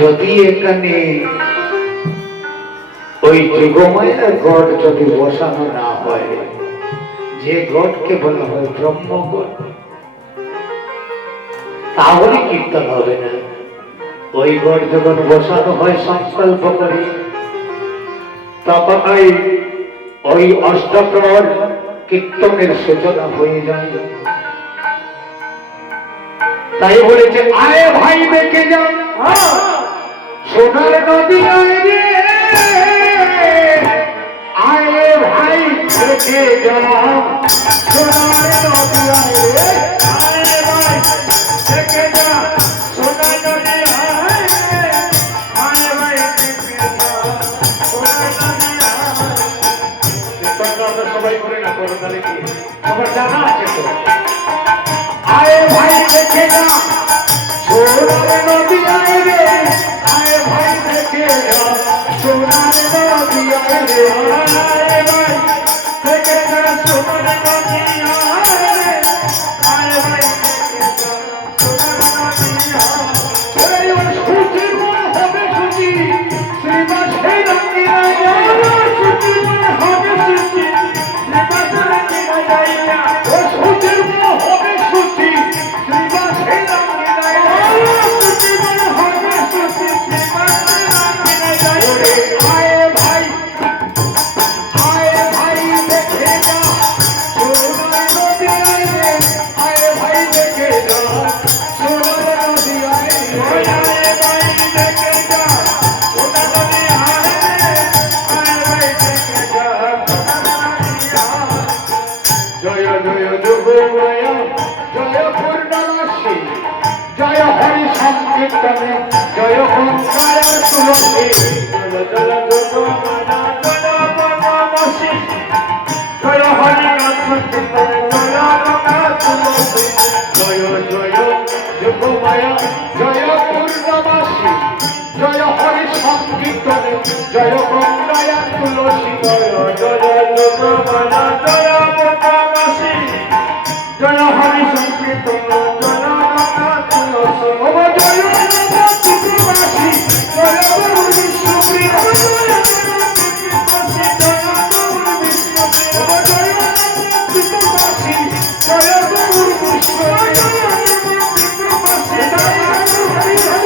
যদি এখানে ওই যুগমায়ার গড় যদি বসানো না হয়, যে গড়কে বলা হয় ব্রহ্মগড়, তাহলে কীর্তন হবে না। ওই গড় যখন বসানো হয় সংকল্প করে, তখন ওই অষ্টপ্রহর কীর্তনের সূচনা হয়ে যায়। তাই বলেছে আয় ভাই দেখে যাও সোনার নদী, আয় রে আয় ভাই দেখে যাও সোনার নদী, আয় রে আয় ভাই দেখে যাও সোনার নদী, আয় রে আয় ভাই দেখে যাও সোনার নদী, আমরা সবাই করে না করো, তাহলে কি সবার জানা আছে তো? আয় ভাই দেখে যা সোনার নদী, আয় রে আয় ভাই দেখে যা সোনার নদী, আয় রে আয় ভাই দেখে যা সোনার নদী, আয় রে আয় ভাই দেখে যা সোনার নদী, আয় সুচি মন হবে সুচি শ্রীবাসে রঙিনা যায়, সুচি মন হবে সুচি শ্রীবাসে রঙিনা যায়, ও সুচি মন হবে সুচি শ্রীবাসে রঙিনা যায়, সুচি মন হবে সুচি শ্রীবাসে রঙিনা যায়। আয় ভাই দেখে যা সোনার নদী, আয় রে আয় ভাই দেখে যা সোনার নদী, আয় রে আয় ভাই দেখে যা সোনার নদী, আয় রে আয় ভাই দেখে যা সোনার নদী, জয় জয় যোগমায়া জয় পূর্ণরাশি জয় হরি সংকীর্তনে জয় ওঙ্কার তুলসী, জয় জয় যোগমায়া জয় পূর্ণরাশি জয় হরি সংকীর্তনে জয় ওঙ্কার তুলসী, জয় জয় যোগমায়া জয় পূর্ণরাশি জয় হরি সংকীর্তনে জয় ওঙ্কার তুলসী, জয় জয় যোগমায়া জয় পূর্ণরাশি জয় হরি সংকীর্তন জয় ওঙ্কার তুলসী, ও জয় যোগমায়াসি জয় গুরু বিষ্ণুপ্রিয় জয় যোগমায়াসি জয় গুরু বিষ্ণুপ্রিয়, ও জয় যোগমায়াসি জয় গুরু বিষ্ণুপ্রিয় জয় যোগমায়াসি জয় গুরু বিষ্ণুপ্রিয়।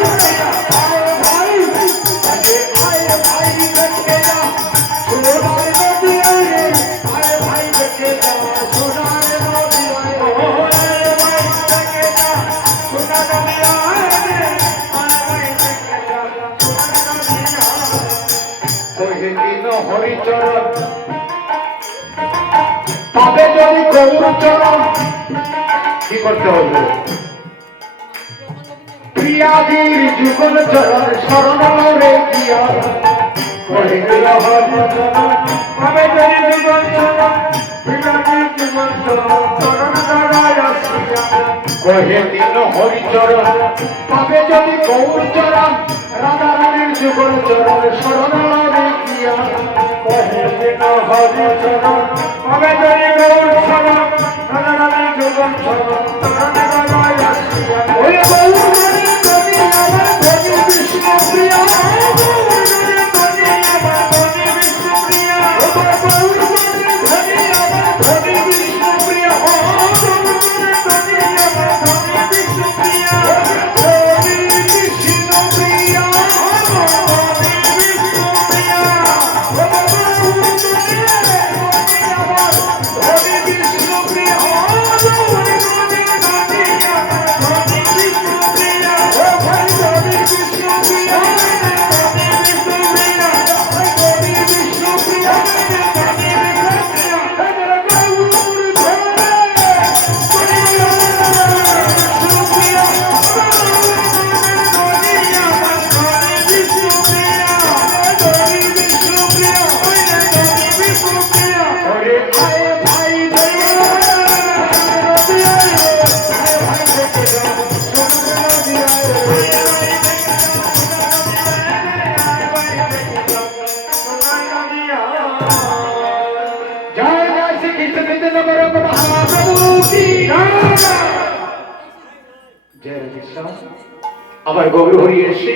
আয় ভাই দেখে যা সোনার নদী, আয় রে আয় ভাই দেখে যা সোনার নদী, আয় ভাই দেখে যা সোনার নদী, আয় রে আয় ভাই দেখে যা সোনার নদী, ওহে দিন হরিচরণ পাবে যদি গৌরচরণ, কি করতে হবে? প্রিয়াদির যুগল চরণ শরণ রে গিয়া, ওহে দিন হরিচরণ পাবে যদি যুগল চরণ প্রিয়াদির যুগল চরণ শরণ দাঁড়ায় আসিয়া, ওহে দিন হরিচরণ পাবে যদি গৌরচরণ রাধারানীর যুগল চরণ শরণ রে গিয়া, ওহে দিন হরিচরণ পাবে যদি গৌরচরণ রাধারানীর যুগল চরণ শরণ দাঁড়ায় আসিয়া, ওই গৌরমণি তুমি আমার ধনী বিষ্ণুপ্রিয়া, গৌরমণি তুমি আমার ধনী বিষ্ণুপ্রিয়া, ও গৌরমণি তুমি আমার ধনী বিষ্ণুপ্রিয়া, ও গৌরমণি তুমি আমার ধনী বিষ্ণুপ্রিয়া, ধনী বিষ্ণুপ্রিয়া, ধনী বিষ্ণুপ্রিয়া, ও গৌরমণি তুমি আমার ধনী বিষ্ণুপ্রিয়া, ও গৌরমণি তুমি আমার ধনী বিষ্ণুপ্রিয়া, ও ভাই ধনী বিষ্ণুপ্রিয়া, ধনী বিষ্ণুপ্রিয়া, ধনী বিষ্ণুপ্রিয়া, ধনী বিষ্ণুপ্রিয়া, এবার গৌর ধরে ধনী বিষ্ণুপ্রিয়া, ধনী আমার ধনী বিষ্ণুপ্রিয়া, ধনী বিষ্ণুপ্রিয়া, ধনী বিষ্ণুপ্রিয়া, ওরে আয় ভাই দেখে যা সোনার নদী, আয় রে আয় ভাই দেখে যা সোনার নদী, আয় রে আয় ভাই দেখে যা সোনার নদী, আয় রে আয় ভাই দেখে যা সোনার নদী, জয় জয় শ্রী কৃষ্ণ চৈতন্য গৌর মহাপ্রভু কি জয়। জয় কৃষ্ণ। আবার গৌর হরি এসে